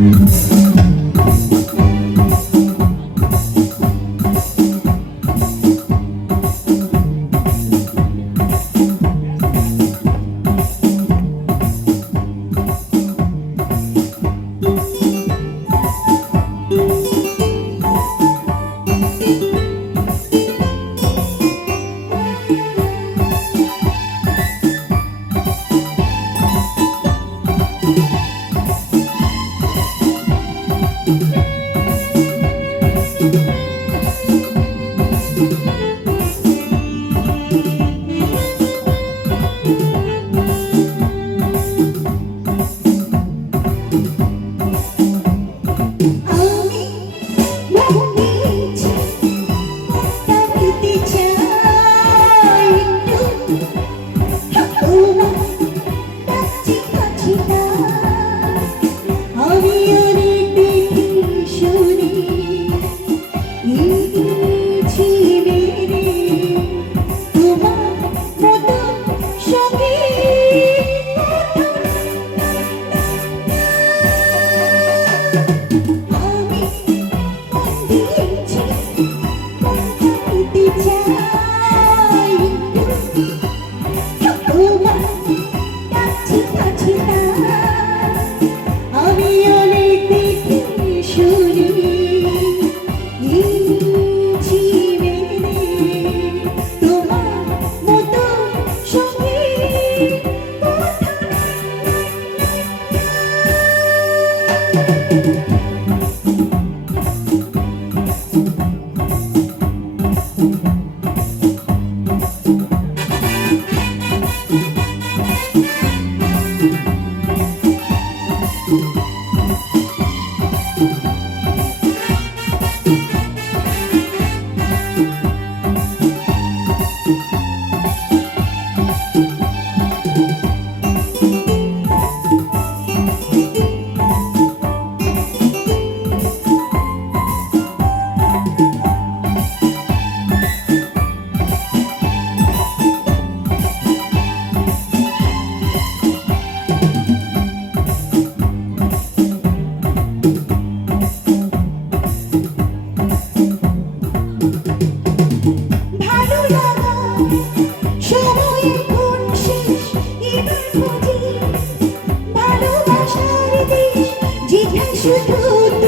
Música দেশ যেটা শুধু